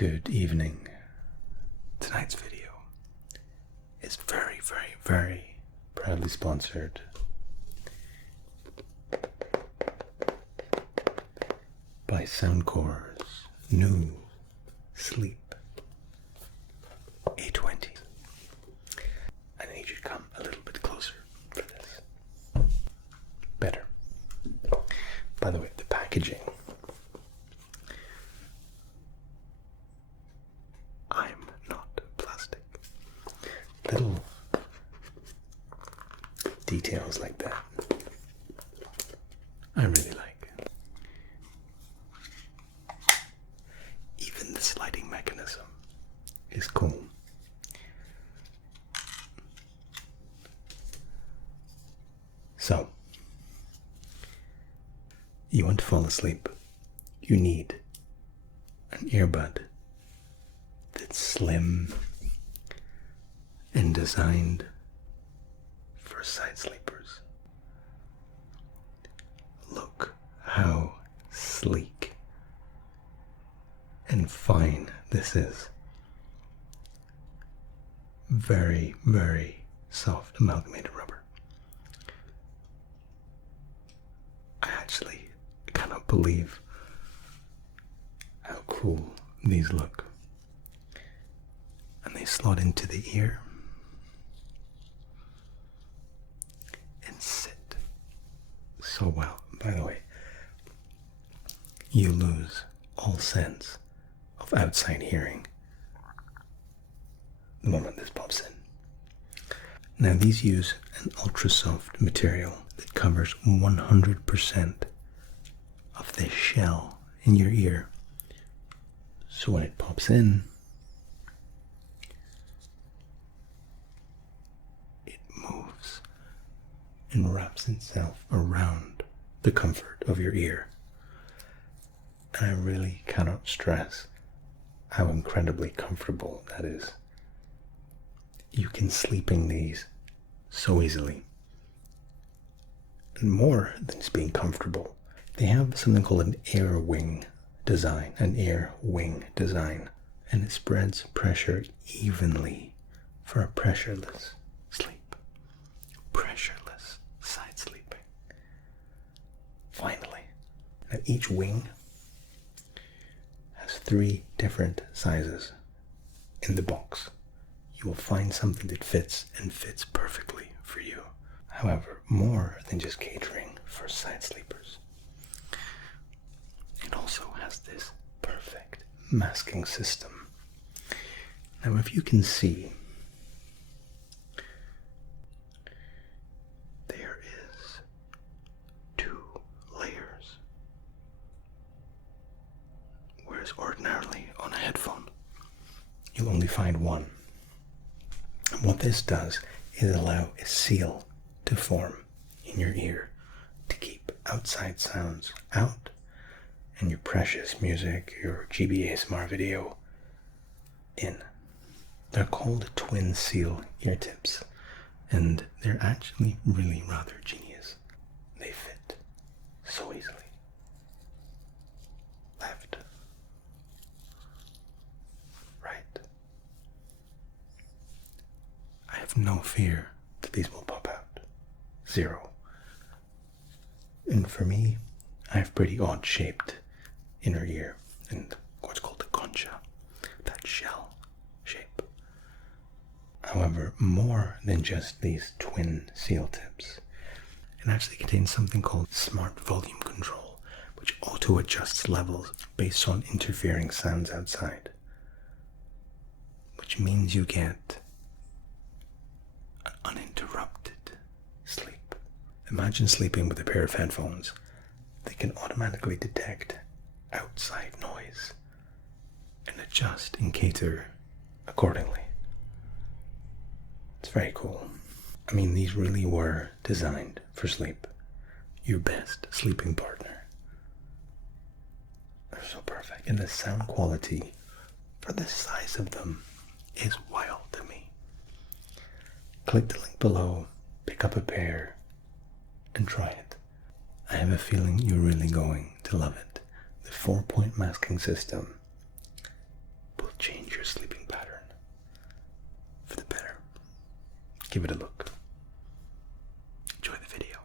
Good evening. Tonight's video is very, very, very proudly sponsored by Soundcore's new Sleep A20. I need you to come a little bit closer for this. Better. By the way, the packaging. I'm not plastic. Little details like that I really like. Even the sliding mechanism is cool. So, you want to fall asleep, you need an earbud that's slim and designed for side sleepers. Look how sleek and fine this is. Very, very soft amalgamated rubber. I actually cannot believe how cool these look. And they slot into the ear and sit so well. By the way, you lose all sense of outside hearing the moment this pops in. Now these use an ultra soft material that covers 100% of the shell in your ear. So when it pops in, it moves and wraps itself around the comfort of your ear. And I really cannot stress how incredibly comfortable that is. You can sleep in these so easily. And more than just being comfortable, they have something called an air wing design, and it spreads pressure evenly for a pressureless sleep. Pressureless side sleeping. Finally, now each wing has 3 different sizes in the box. You will find something that fits and fits perfectly for you. However, more than just catering for side sleepers, it also has this perfect masking system. Now, if you can see, there is 2 layers, whereas ordinarily on a headphone you'll only find one. And what this does is allow a seal to form in your ear to keep outside sounds out and your precious music, your GBASMR video in. They're called twin seal ear tips, and they're actually really rather genius. They fit so easily. Left, right. I have no fear that these will pop out. 0. And for me, I have pretty odd shaped inner ear and what's called the concha, that shell shape. However, more than just these twin seal tips, it actually contains something called smart volume control, which auto adjusts levels based on interfering sounds outside, which means you get an uninterrupted sleep. Imagine sleeping with a pair of headphones that can automatically detect outside noise and adjust and cater accordingly. It's very cool. I mean, these really were designed for sleep. Your best sleeping partner. They're so perfect. And the sound quality for the size of them is wild to me. Click the link below, pick up a pair, and try it. I have a feeling you're really going to love it. The 4-point masking system change your sleeping pattern for the better. Give it a look. Enjoy the video.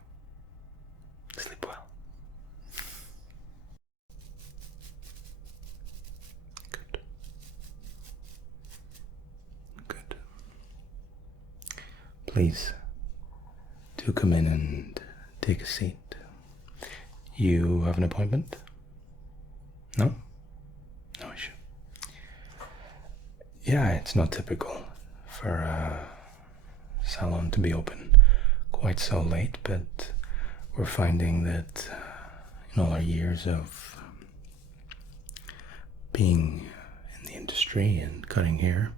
Sleep well. Good. Good. Please do come in and take a seat. You have an appointment? No? No issue. Yeah, it's not typical for a salon to be open quite so late, but we're finding that in all our years of being in the industry and cutting hair,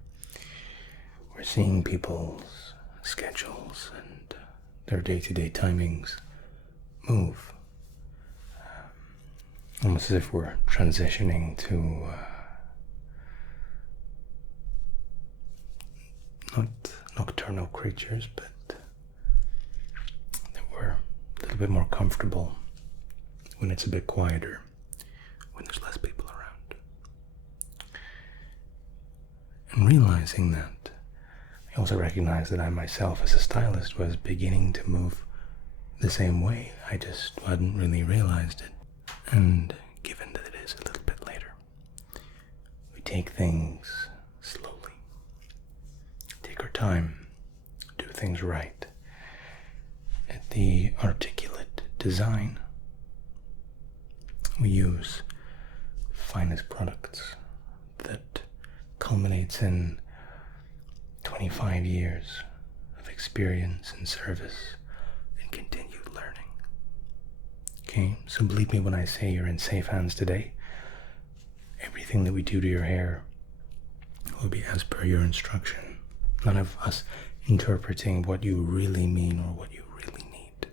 we're seeing people's schedules and their day-to-day timings move. Almost as if we're transitioning to not nocturnal creatures, but that we're a little bit more comfortable when it's a bit quieter, when there's less people around. And realizing that, I also recognize that I myself as a stylist was beginning to move the same way. I just hadn't really realized it. And given that it is a little bit later, we take things slowly, take our time, do things right. At the Articulate Design, we use finest products that culminates in 25 years of experience and service and continued learning. Okay, so believe me when I say you're in safe hands today. Everything that we do to your hair will be as per your instruction. None of us interpreting what you really mean or what you really need.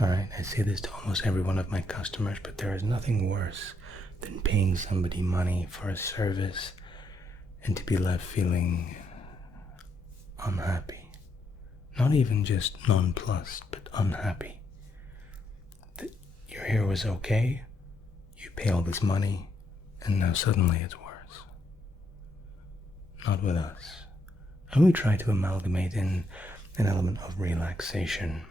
Alright, I say this to almost every one of my customers, but there is nothing worse than paying somebody money for a service and to be left feeling unhappy. Not even just nonplussed, but unhappy. Your hair was okay, you pay all this money, and now suddenly it's worse. Not with us. And we try to amalgamate in an element of relaxation.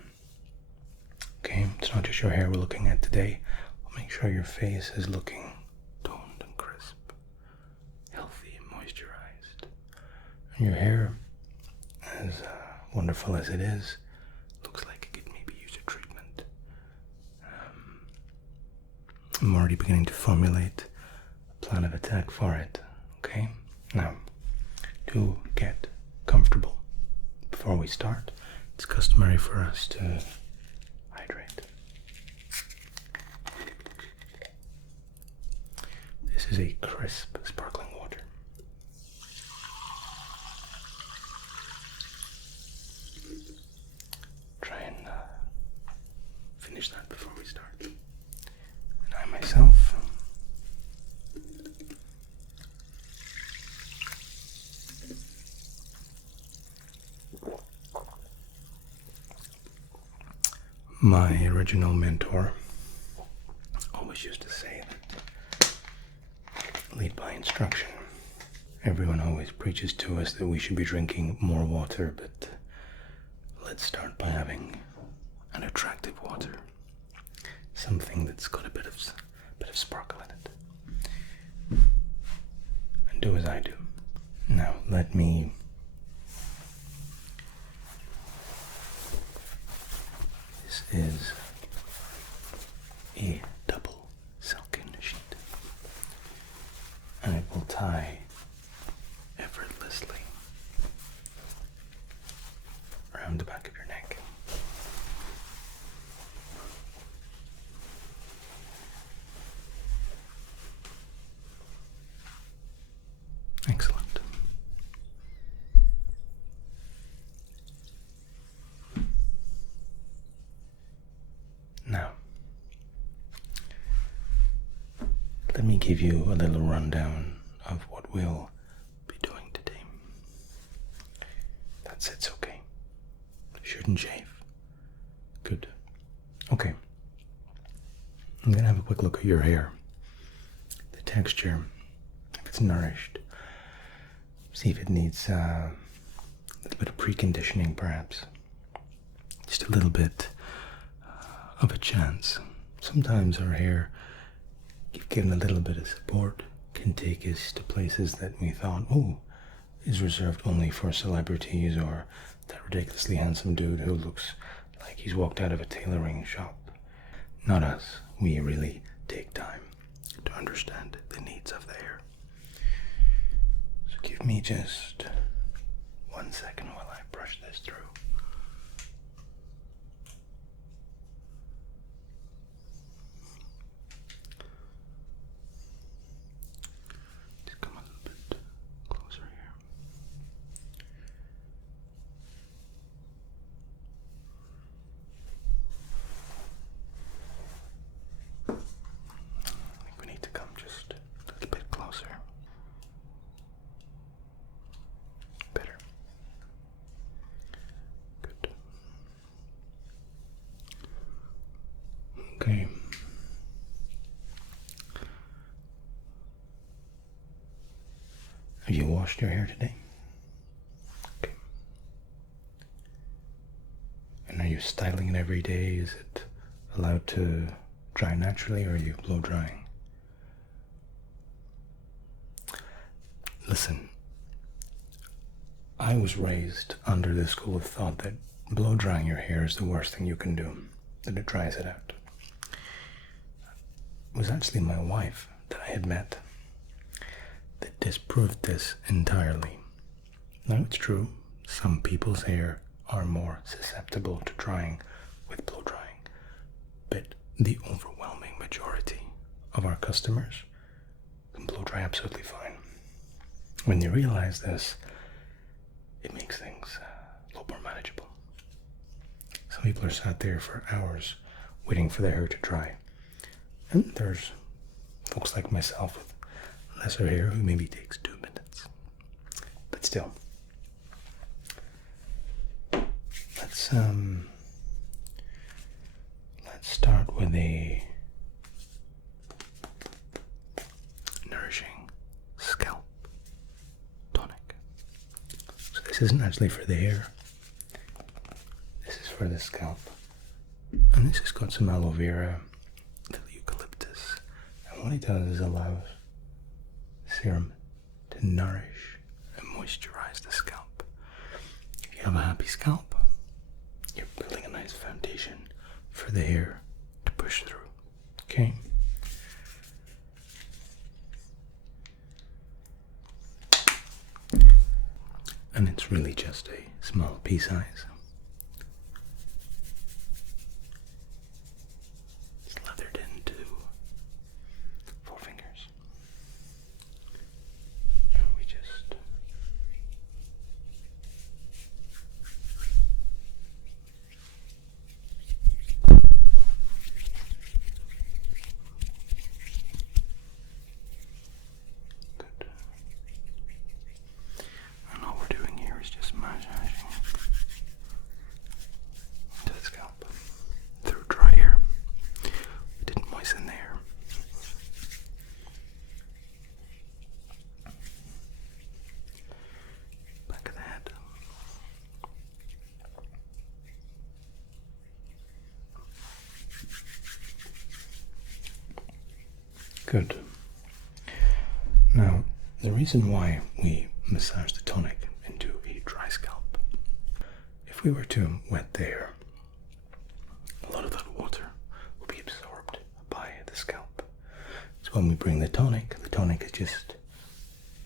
Okay, it's not just your hair we're looking at today. We'll make sure your face is looking toned and crisp, healthy and moisturized. And your hair, as wonderful as it is, looks like it could maybe use a treatment. I'm already beginning to formulate a plan of attack for it, okay? Now, do get comfortable. Before we start, it's customary for us to hydrate. This is a crisp, sparkling water. Try and finish that before we start. I myself my original mentor always used to say that lead by instruction. Everyone always preaches to us that we should be drinking more water, but let's start by having an attractive water. Something that's got a bit of sparkle in it. And do as I do. Now let me this is a double silken sheet, and it will tie effortlessly around the back of your neck. Excellent. Now, let me give you a little rundown of what we'll be doing today. That's it's okay. Shouldn't shave. Good. Okay. I'm gonna have a quick look at your hair. The texture, if it's it's nourished. See if it needs a little bit of preconditioning, perhaps. Just a little bit of a chance. Sometimes our hair, if given a little bit of support, can take us to places that we thought, oh, is reserved only for celebrities or that ridiculously handsome dude who looks like he's walked out of a tailoring shop. Not us. We really take time to understand the needs of the hair. So give me just 1 second while I brush this through. Just come a little bit closer here. I think we need to come just a little bit closer. Better. Good. Okay. Have you washed your hair today? Okay. And are you styling it every day? Is it allowed to dry naturally, or are you blow drying? Listen, I was raised under the school of thought that blow drying your hair is the worst thing you can do, that it dries it out. It was actually my wife that I had met that disproved this entirely. Now it's true, some people's hair are more susceptible to drying with blow drying, but the overwhelming majority of our customers can blow dry absolutely fine. When you realize this, it makes things a little more manageable. Some people are sat there for hours waiting for their hair to dry. And there's folks like myself with lesser hair who maybe takes 2 minutes. But still, let's start with a nourishing scalp tonic. So this isn't actually for the hair. This is for the scalp. And this has got some aloe vera, little eucalyptus. And what it does is allows serum to nourish and moisturize the scalp. If you have a happy scalp, you're building a nice foundation for the hair to push through. Okay? And it's really just a small pea size. Slathered into 4 fingers. And we just good. And all we're doing here is just massaging into the scalp through dry hair. We didn't moisten the hair. Back of the head. Good. Now, the reason why we massage the tonic into a dry scalp, if we were to wet the hair, a lot of that water will be absorbed by the scalp. So when we bring the tonic is just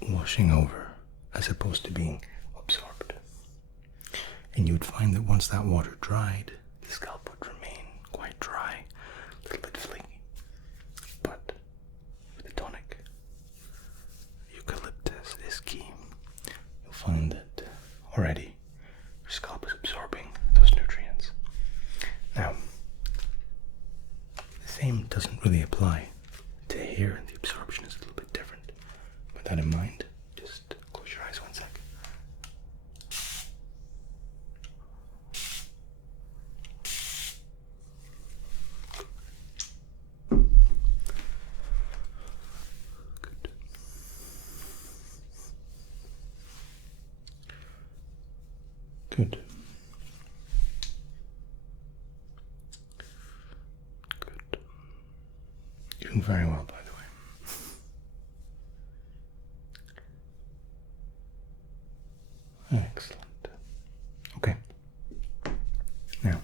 washing over as opposed to being absorbed. And you would find that once that water dried, the scalp would remain quite dry, a little bit flaky. But with the tonic, eucalyptus is key. You'll find that already your scalp is absorbing those nutrients. Now, the same doesn't really apply to hair, and the absorption is a little bit different. With that in mind, just close your eyes 1 second. Good. Good. Good. You're doing very well, by the way. Excellent. Okay. Now,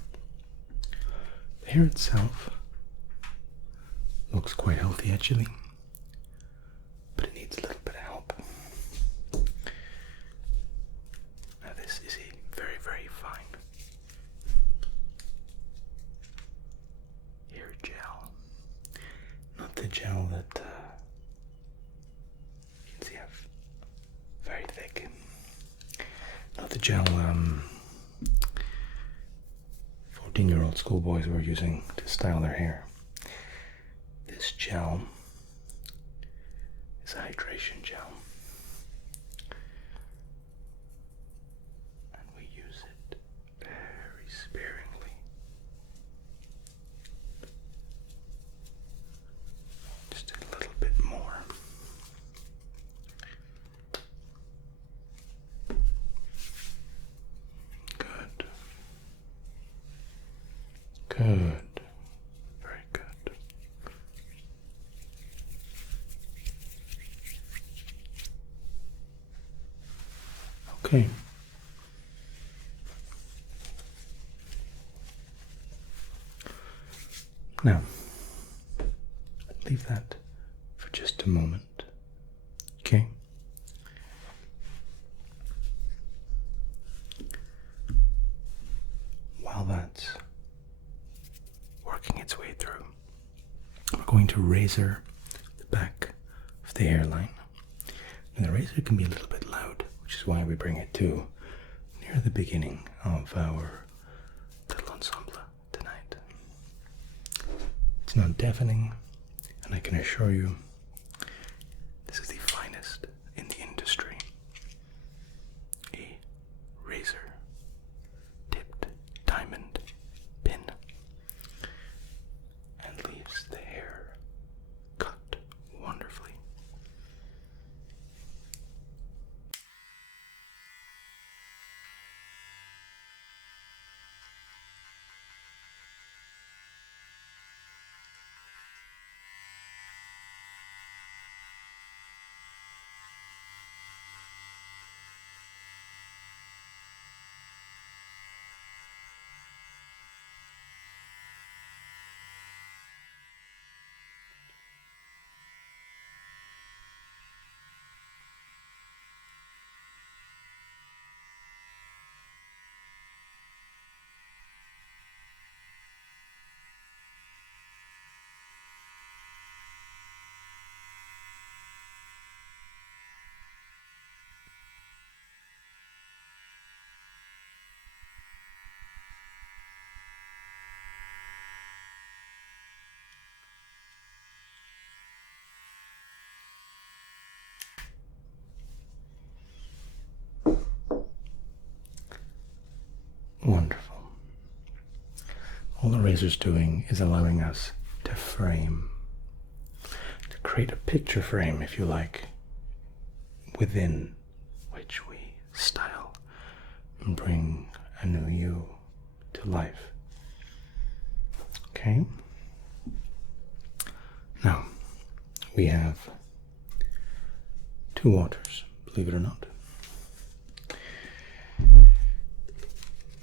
the hair itself looks quite healthy actually, but it needs a little bit of help. Now this is a very, very fine hair gel. Not the gel that you can see I've very thick. Not the gel 14-year-old schoolboys were using to style their hair. This gel is a hydration gel, and we use it very sparingly. Just a little bit more. Good. Good. Very good. Okay. Now, leave that for just a moment. Okay? While that's working its way through, we're going to razor the back of the hairline. And the razor can be a little bit loud, which is why we bring it to near the beginning of our little ensemble tonight. It's not deafening, and I can assure you this is the finest in the industry. A razor tipped diamond pin, and leaves the hair cut wonderfully. Wonderful. All the razor's doing is allowing us to frame, to create a picture frame, if you like, within which we style and bring a new you to life. Okay? Now, we have two waters, believe it or not.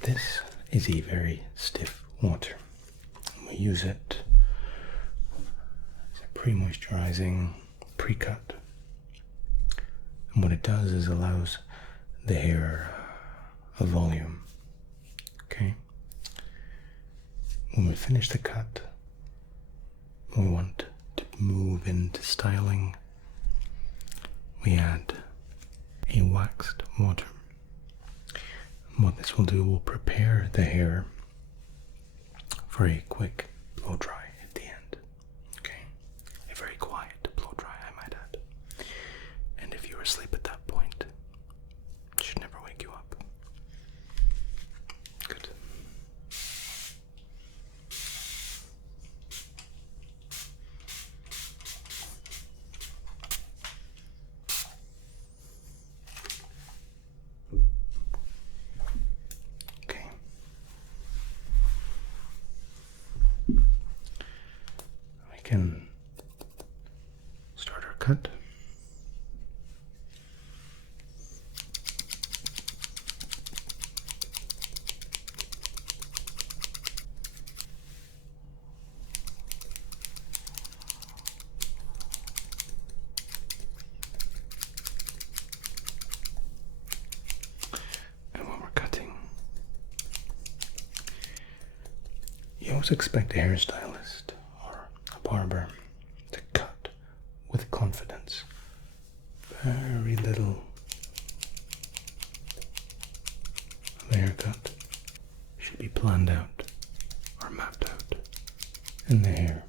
This is a very stiff water. We use it as a pre-moisturizing, pre-cut. And what it does is allows the hair a volume. Okay? When we finish the cut, we want to move into styling. We add a waxed water. What this will do will prepare the hair for a quick blow dry at the end. Okay? A very quiet blow dry, I might add. And if you're asleep at that point, it should never wake you up. Good. can start our cut. And when we're cutting, you always expect a hairstylist or a barber to cut with confidence. Very little of the haircut should be planned out or mapped out in the hair.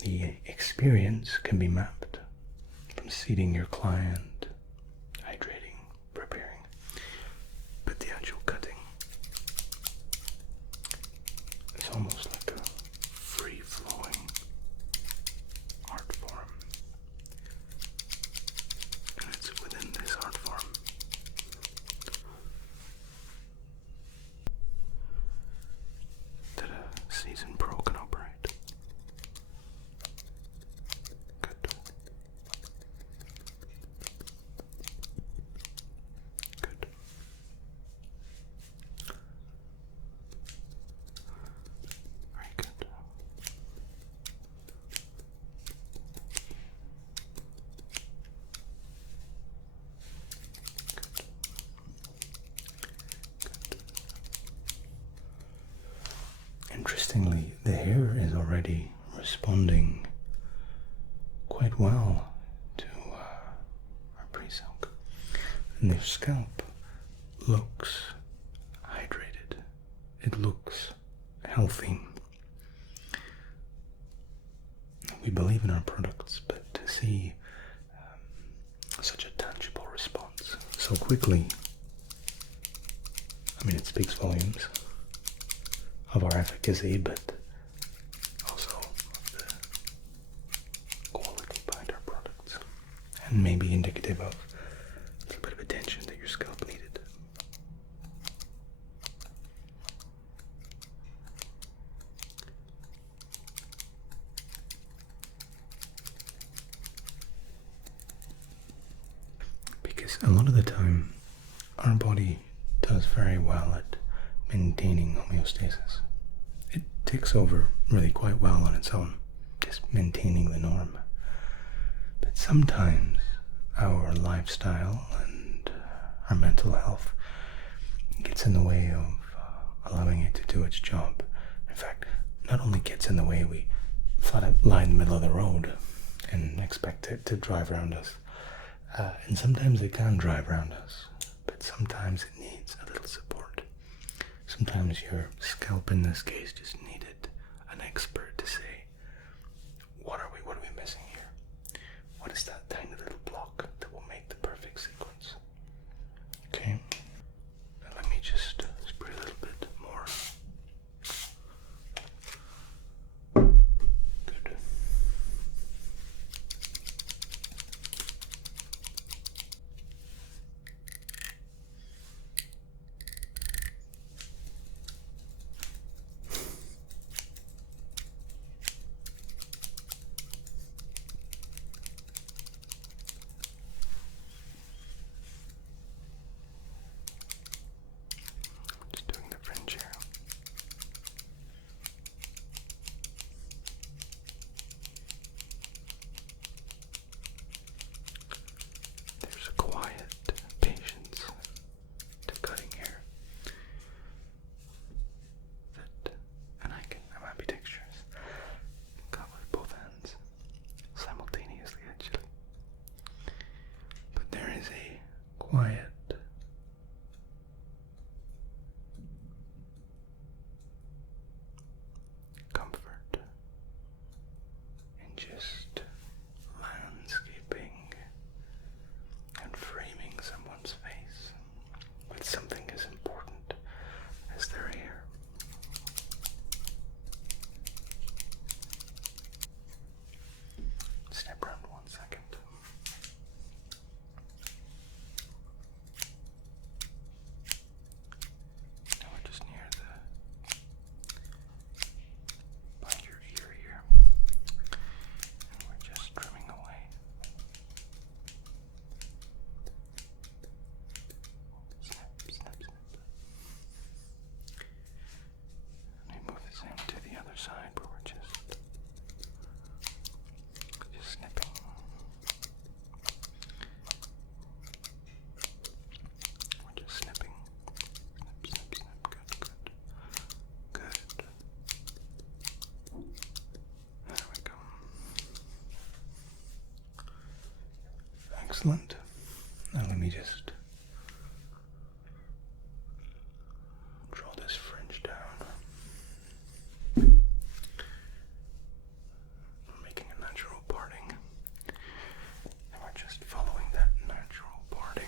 The experience can be mapped from seating your client, hydrating, preparing, but the actual cutting is almost like a free-flowing art form. And it's within this art form that a seasoned pro can operate. Good. Good. Very good. Interestingly, the hair is already responding quite well to our pre-soak. And the scalp looks hydrated. It looks healthy. We believe in our products, but to see such a tangible response so quickly, I mean, it speaks volumes of our efficacy, but also of the quality behind our products, and maybe indicative of a little bit of attention that your scalp needed. Because a lot of the time, our body does very well at maintaining homeostasis. It takes over really quite well on its own, just maintaining the norm. But sometimes our lifestyle and our mental health gets in the way of allowing it to do its job. In fact, not only gets in the way, we flat out lie in the middle of the road and expect it to drive around us. And sometimes it can drive around us, but sometimes it needs a little support. Sometimes your scalp, in this case, just needed an expert to say, what are we missing here? What is that tiny little block that will make the perfect sequence? Okay, and let me just spray a little bit more. Good. Excellent. Now let me just draw this fringe down. We're making a natural parting. And we're just following that natural parting.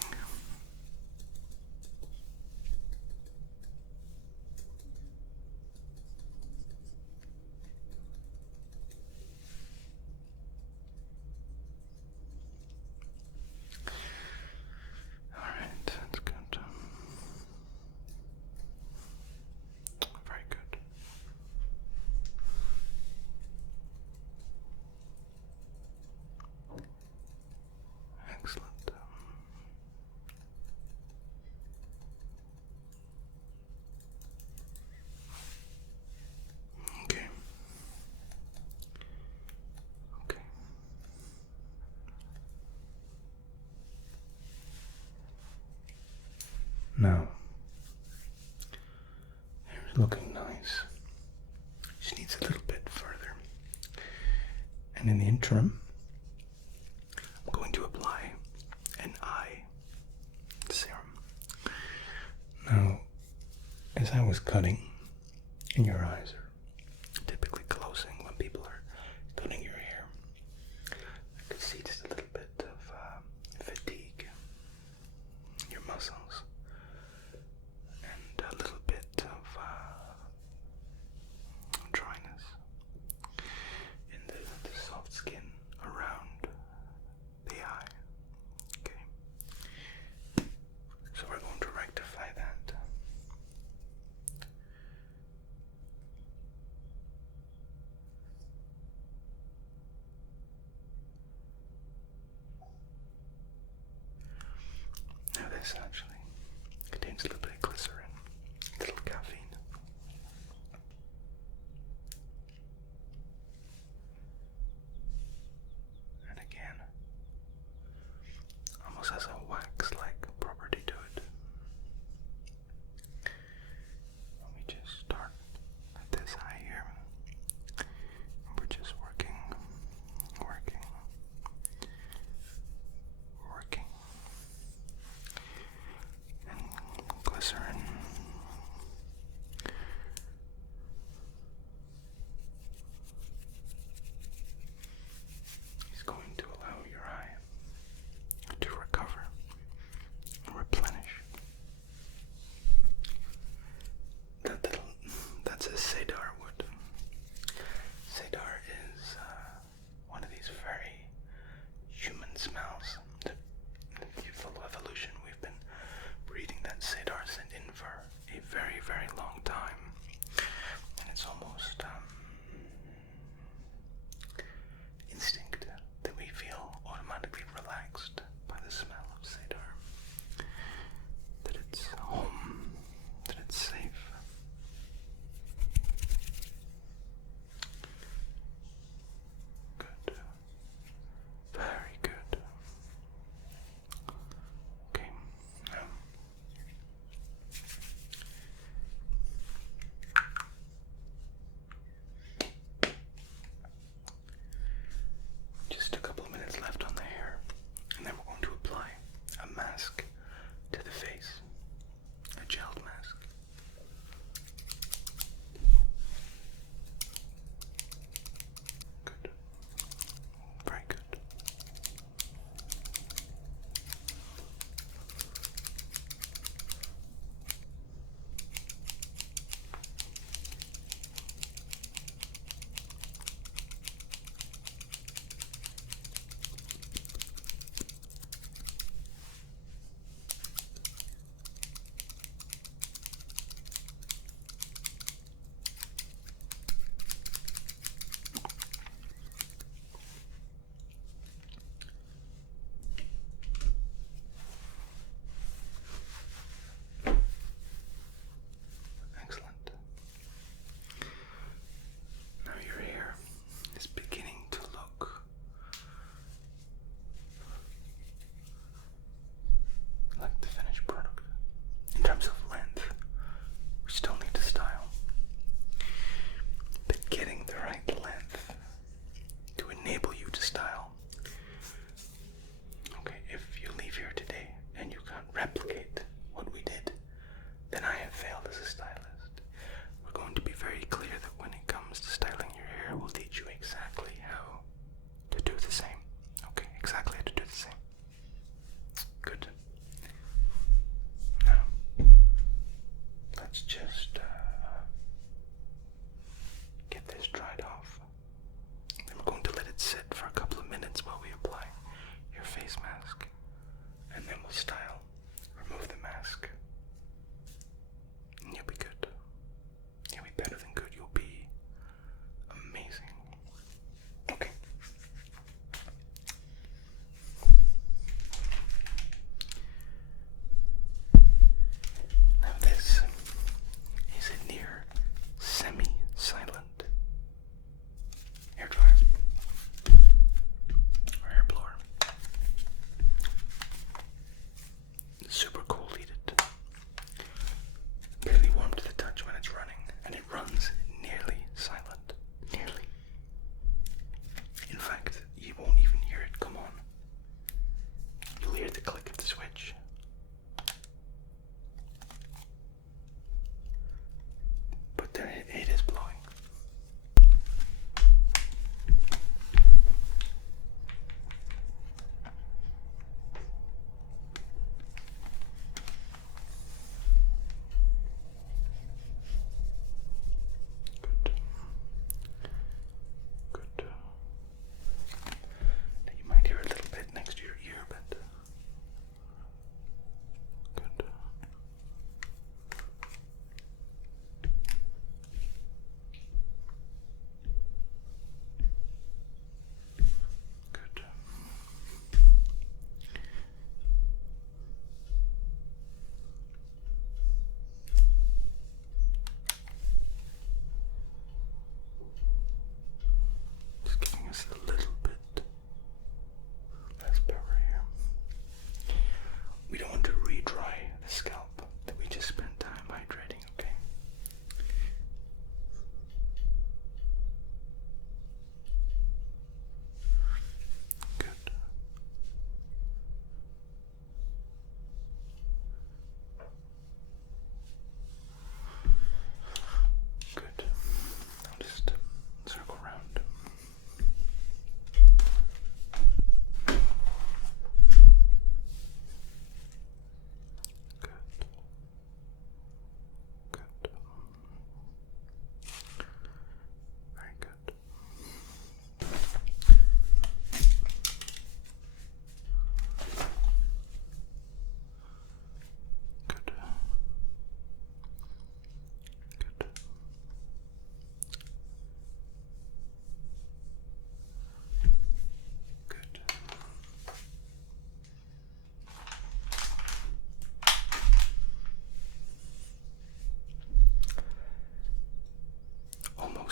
Alright, that's good. Very good. Excellent. Okay. Okay. Now, hair's looking nice. She needs a little bit further. And in the interim, I'm going to apply an eye serum. Now, as I was cutting, and your eyes are typically closing when people are cutting your hair, I could see just a little bit of fatigue in your muscles, and a little bit of dryness in the soft skin around the eye. Okay. So we're going to rectify that. Now this actually contains a little bit of glycerin, a little caffeine. And again, almost has a wax-like property to it. Let me just start at this eye here. We're just working. And glycerin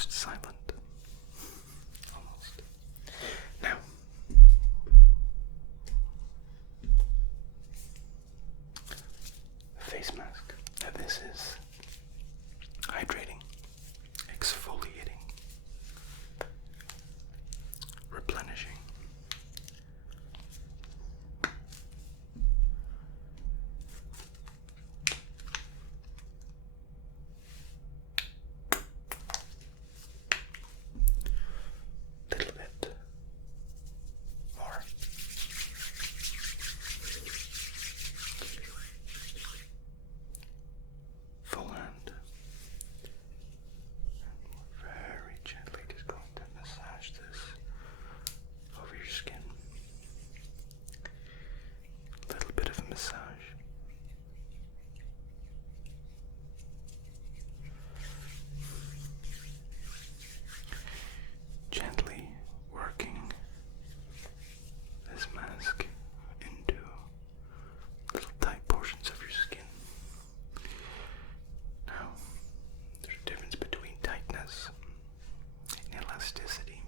almost silent. Almost. Now, face mask. Now this is hydrating, exfoliating, replenishing. Little bit more. Full hand. And we're very gently just going to massage this over your skin. A little bit of massage. Gently working this mask into little tight portions of your skin. Now, there's a difference between tightness and elasticity.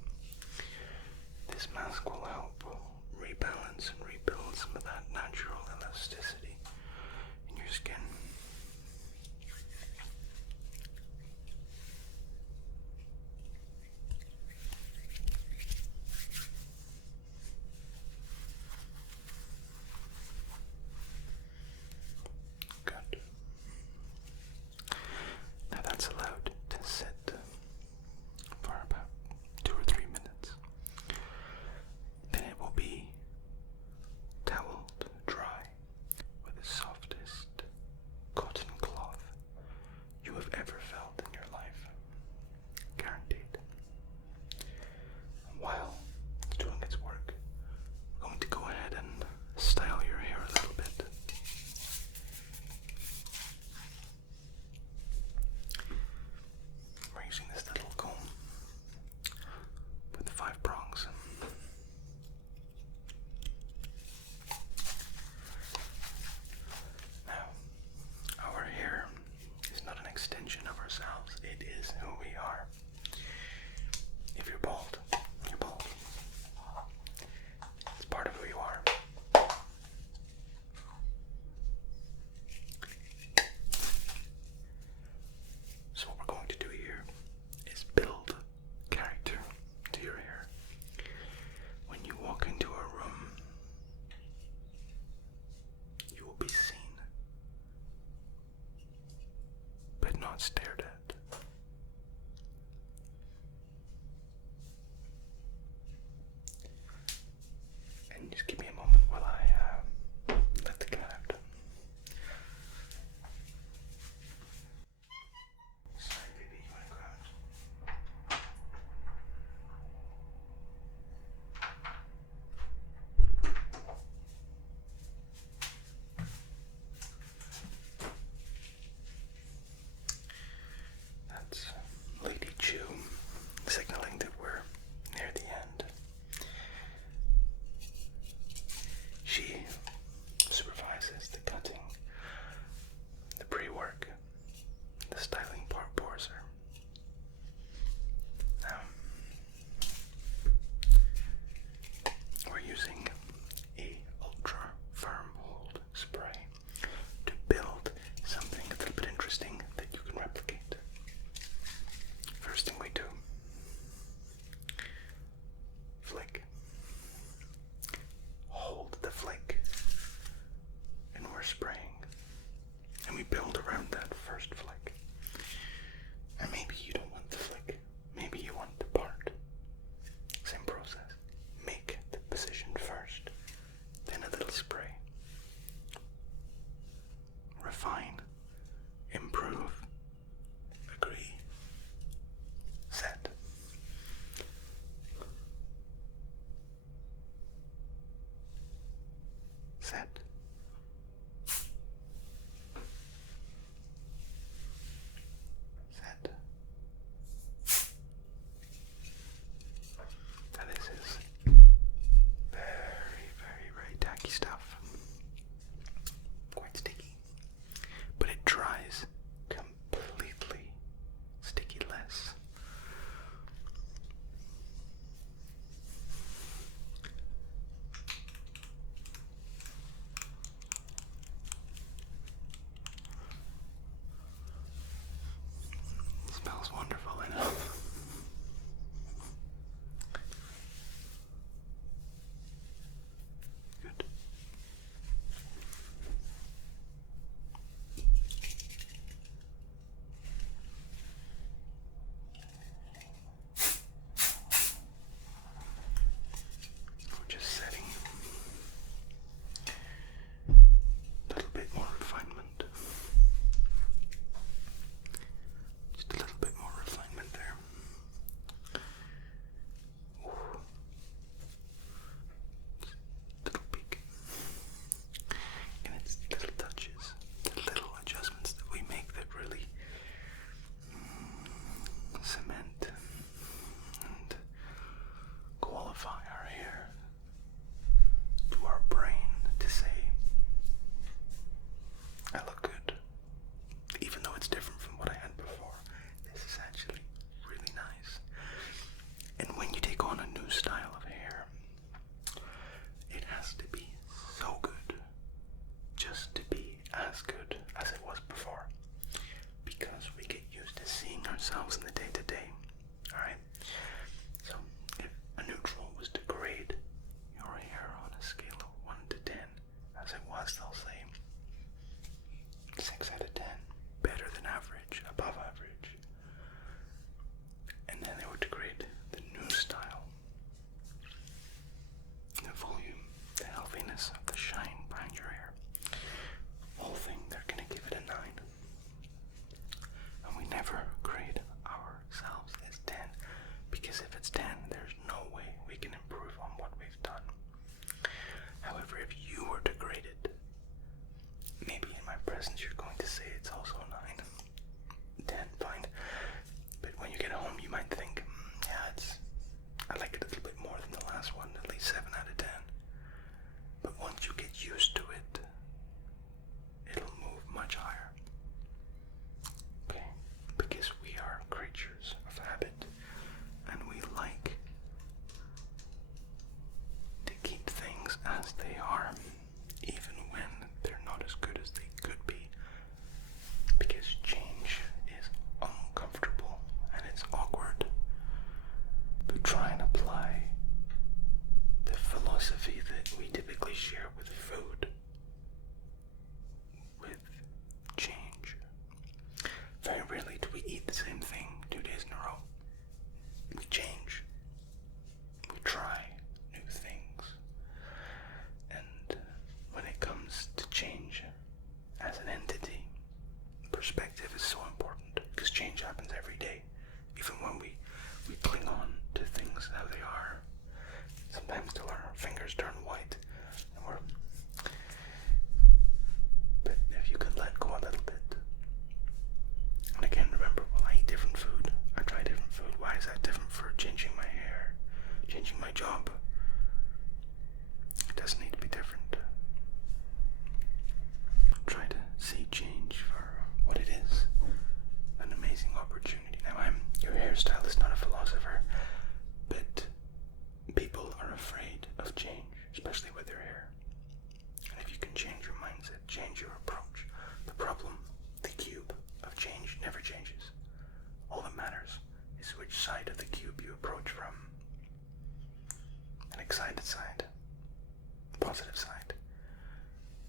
This mask will help rebalance and rebuild some of that natural elasticity in your skin. Good. Now that's allowed to sit for about 2 or 3 minutes. Then it will be toweled dry with the softest cotton cloth you have ever felt in your life. Guaranteed. And while it's doing its work, I'm going to go ahead and style your hair a little bit. We're using this little comb with 5 prongs. Now, our hair is not an extension of ourselves, it is who we are. If you're bald, you're bald. It's part of who you are. So what we're going to do here is build character to your hair. When you walk into a room, you will be seen, but not stared at. And just give me a moment while I let the cat out. Sorry, baby, you want to go out? That's Lady Chew signaling that we're near the end. She supervises the cutting, the pre-work, the styling part bores her. Now, we're using a ultra firm hold spray to build something a little bit interesting that you can replicate. First thing we do, flick. Hold the flick. And we're spraying. And we build around that first flick. And maybe you don't want the flick. Maybe you want the part. Same process. Make the position first. Then a little spray. Refine. Improve. Agree. Set. Set. Set. Now this is very tacky stuff. Quite sticky. But it dries completely sticky-less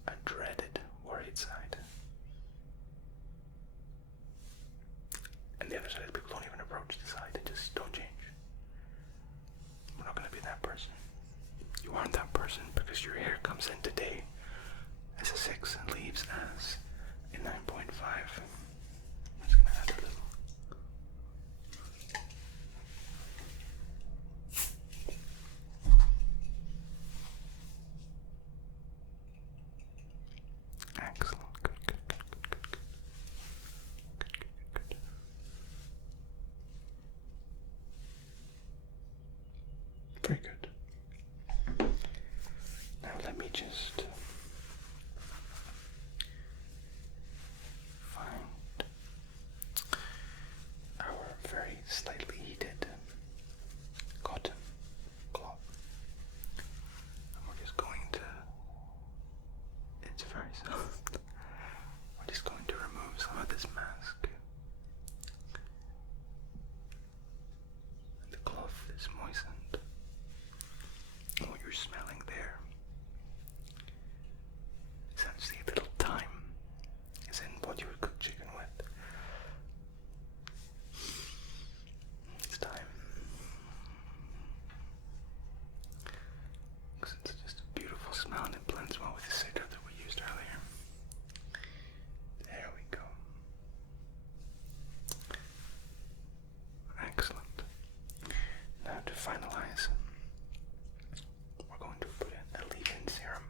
a dreaded, worried side. And the other side is people don't even approach the side, they just don't change. We're not going to be that person. You aren't that person because your hair comes in today as a 6 and leaves as a 9.5. I'm just going to add a little. Excellent. Good, good, good, good, good, good. Good, good, good. Very good. Now let me just find our very slightly heated cotton cloth. And we're just going to, it's very soft. We're just going to remove some of this mask. And the cloth is moistened. And what you're smelling there is actually a little thyme, is in what you would cook chicken with. It's thyme. Because it's just a beautiful smell and it blends well with the cider that we used earlier. There we go. Excellent. Now to finalize, we're going to put in a leave-in serum.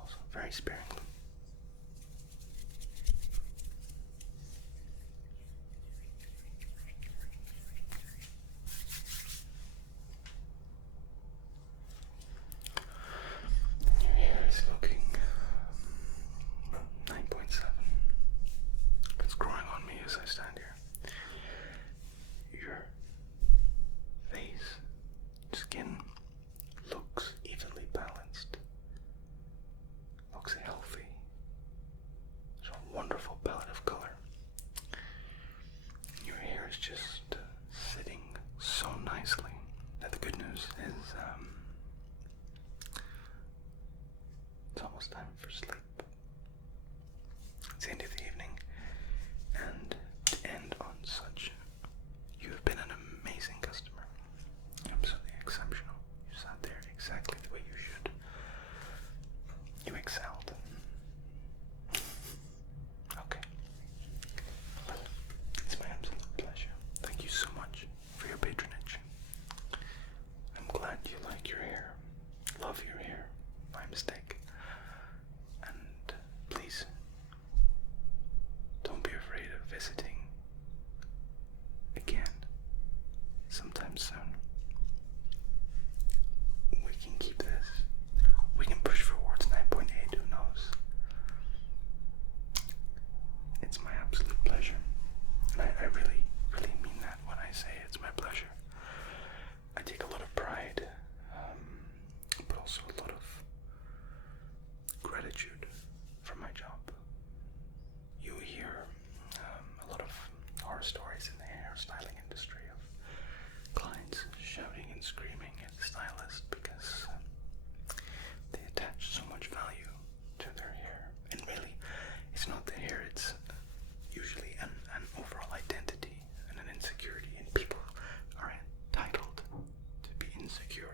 Also very sparingly. Your hair is looking 9.7. It's growing on me as I stand here. Your face, skin looks evenly balanced. Looks healthy. There's a wonderful palette of color. Your hair is just sitting so nicely. Now the good news is it's almost time for sleep. It's the end of the evening, and to end on such, you have been an amazing customer. Absolutely exceptional. You sat there exactly the way you should. You excelled. Okay. It's my absolute pleasure. Thank you so much for your patronage. I'm glad you like your hair. Love your hair. My mistake. And please, don't be afraid of visiting again sometime soon. We can keep this. We can push towards 9.8, who knows? It's my absolute pleasure. And I really, really mean that when I say it's my pleasure. I take a lot of pride, but also a lot of gratitude for my job. You hear a lot of horror stories in the hairstyling industry of clients shouting and screaming at the stylist because they attach so much value to their hair. And really, it's not the hair, it's usually an overall identity and an insecurity. And people are entitled to be insecure